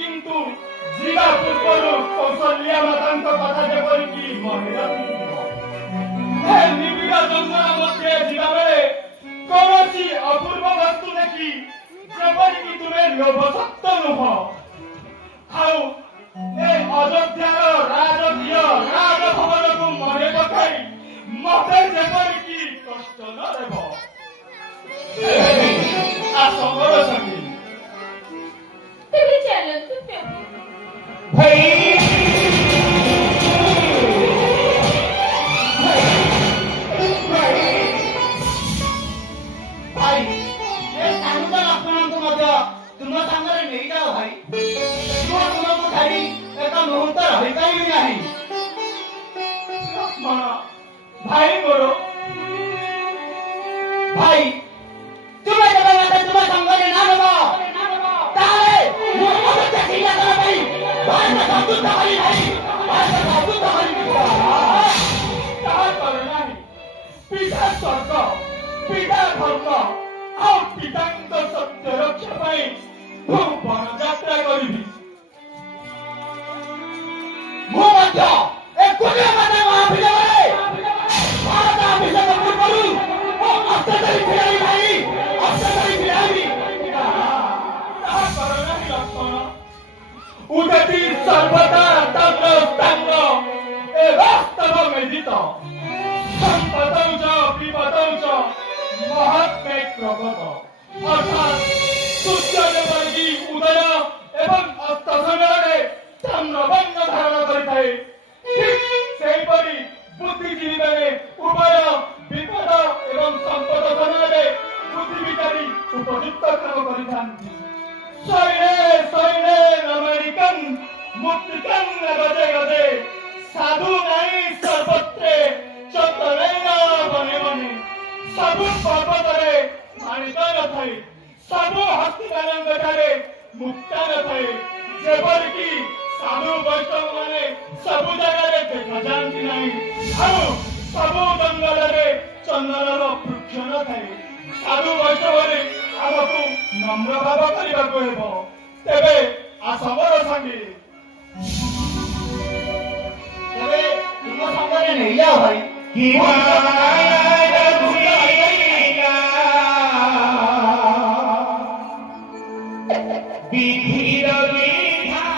କିନ୍ତୁ ଯିବା ପୂର୍ବରୁ କୌଶଲ୍ୟା ମାତାଙ୍କ କଥା ଯେପରି ମହିଳା ଏ ନିବିଡ଼ ଜଙ୍ଗଲ ମଧ୍ୟରେ ଯିବାବେଳେ କୌଣସି ଅପୂର୍ବ ବସ୍ତୁ ଦେଖି ଯେପରିକି ତୁମେ ଲୋଭସକ୍ତ ନୁହଁ ଆଉ ଏ ଅଯୋଧ୍ୟାର ରାଜକୀୟ ରାଜଭବନକୁ ମନେ ପକାଇ ମତେ ଯେପରିକି କଷ୍ଟ ନ ଦେବ ଆସମର ସଙ୍ଗୀ ତେବେ ଚାଲନ୍ତୁ ପ୍ରଭୁ। ଭାଇ ଭାଇ ଏ ସାଙ୍ଗ ଲକ୍ଷ୍ମଣଙ୍କୁ ମଧ୍ୟ ତୁମ ସାଙ୍ଗରେ ନେଇଯାଅ ଭାଇ। ମୁଁ ତୁମକୁ ଛାଡ଼ି ଏକ ମୁହୂର୍ତ୍ତ ରହିପାରିବି ନାହିଁ। ଲକ୍ଷ୍ମଣ ଭାଇ ମୋର ଭାଇ ତୁମେ ଯେବେ ମୋତେ ତୁମ ସାଙ୍ଗରେ ନା ନେବ ତାହେଲେ ମୁଁ ଅଯୋଧ୍ୟା ସିଂହାସନ ପାଇଁ ଭାରତ ସଂଯୁକ୍ତ କରି ନାହିଁ ଭାରତ ସଂଯୁକ୍ତ କରିବି। ତାହା କରେ ନାହିଁ ପିତା ସ୍ୱର୍ଗ ପିତା ଧର୍ମ ଆଉ ପିତାଙ୍କ ସତ୍ୟ ରକ୍ଷା ପାଇଁ ମୁଁ ବନଯାତ୍ରା କରିବି। ମୁଁ ମଧ୍ୟ ଏକୁଟିଆ ମାତା ମହାଭିଯୋଗରେ ଭାରତ ଅଭିଷେକ ପୂର୍ବରୁ ମୁଁ ଅସ୍ତ୍ରଧାରୀ ଫେରାଇ ନାହିଁ ଅସ୍ତ୍ରଧାରୀ ଫେରାଇବି। ତାହା କର ନାହିଁ ଲକ୍ଷ୍ମଣ ଉଦତି ସର୍ବଦା ତାମ୍ର ସ୍ତାମ୍ର ଏ ବାସ୍ତବ ମେଦିତ ସମ୍ପଦౌ চ বিপদৌ চ মহাত্মে প্রগত অর্থাৎ সূর্য যেপରିକି ଉଦୟ ଏବଂ ଅସ୍ତ ସମୟରେ ତାମ୍ରବର୍ଣ୍ଣ ଧାରଣ କରିଥାଏ ଠିକ୍ ସେହିପରି ବୁଦ୍ଧିଜୀବୀମାନେ ଉଭୟ ବିପଦ ଏବଂ ସମ୍ପଦ ସମୟରେ ବୁଦ୍ଧି ବିକାରୀ ଉପଯୁକ୍ତ କାମ କରିଥାନ୍ତି। ଶୈଳେ ଶୈଳେ ରମଣିକଂ ମୁକ୍ତିକଂ ଗଜେ ଗଜେ ସାଧୁ ନାହିଁ ସର୍ବତ୍ରେ ଚତୁରେଣ ବନେ ବନେ ସବୁ ପର୍ବତରେ ମାଣିକ ନଥାଏ ସବୁ ହସ୍ତିମାନଙ୍କ ଠାରେ ମୁକ୍ତା ନଥାଏ ଯେପରିକି ସାଧୁ ବୈଷ୍ଣବ ମାନେ ସବୁ ଜାଗାରେ ଦେଖାଯାଆନ୍ତି ନାହିଁ ଆଉ ସବୁ ଜଙ୍ଗଲରେ ଚନ୍ଦନର ବୃକ୍ଷ ନଥାଏ। ସାଧୁ ବୈଷ୍ଣବରେ ଆମକୁ ନମ୍ର ଭାବ କରିବାକୁ ହେବ। ତେବେ ଆସମର ସଙ୍ଗୀ ତେବେ ତୁମ ସାଙ୍ଗରେ ନେଇଯାଅ ଭାଇ। ବିଧିର ବିଧାନ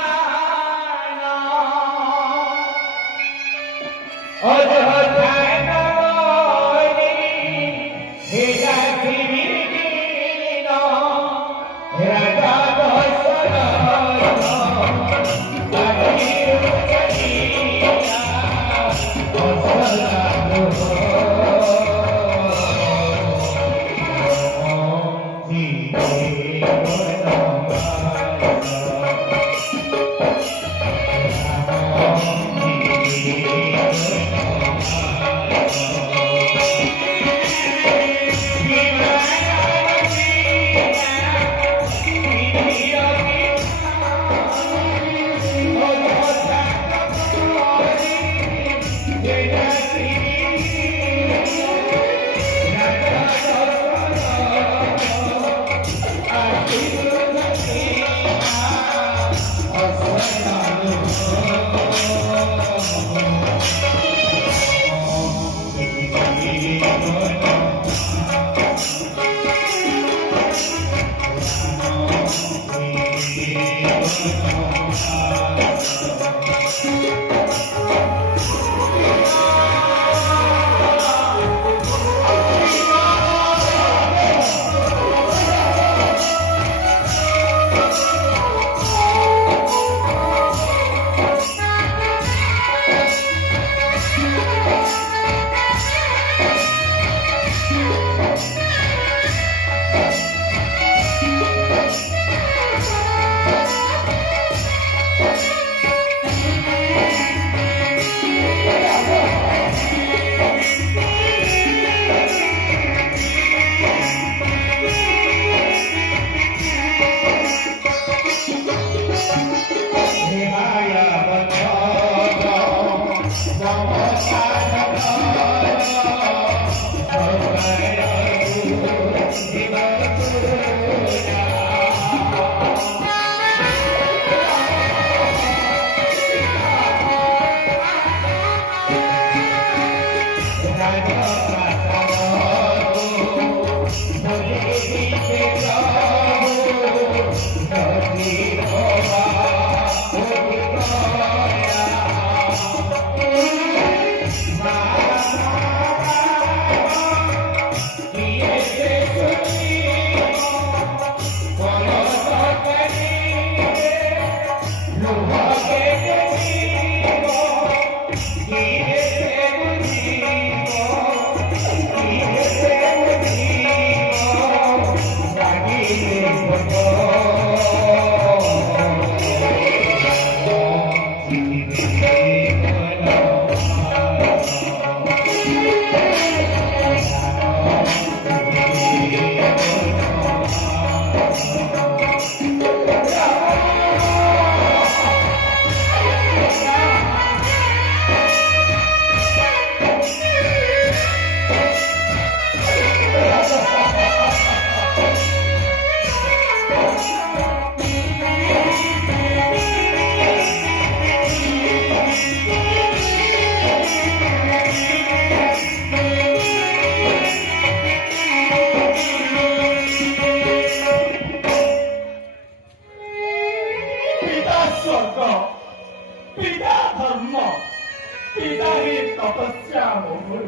ତପସ୍ୟା ମହୁରୁ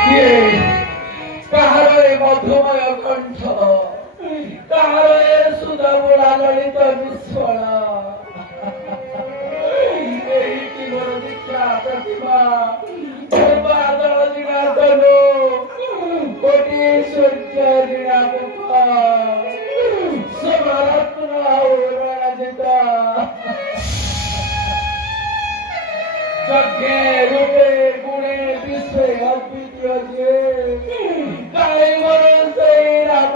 କିଏ କାହାର ଏ ମଧୁମୟ କଣ୍ଠ କାହାର ଏ ସୁଧବୁଳା ଲଳିତ ବିସ୍ଫଳ ଏଇଠି ମୋର ଦୀକ୍ଷା ପ୍ରତିଭା ବାଦଳ ଜିଣା ତନୁ କୋଟି ସୂର୍ଯ୍ୟ ଜିଣା ମୁଖ ସମରତ୍ନ ରାଜିତ যজ্ঞে রূপে গুণে বিশ্বে অদ্বিতীয় যে তাই মন সেই রাম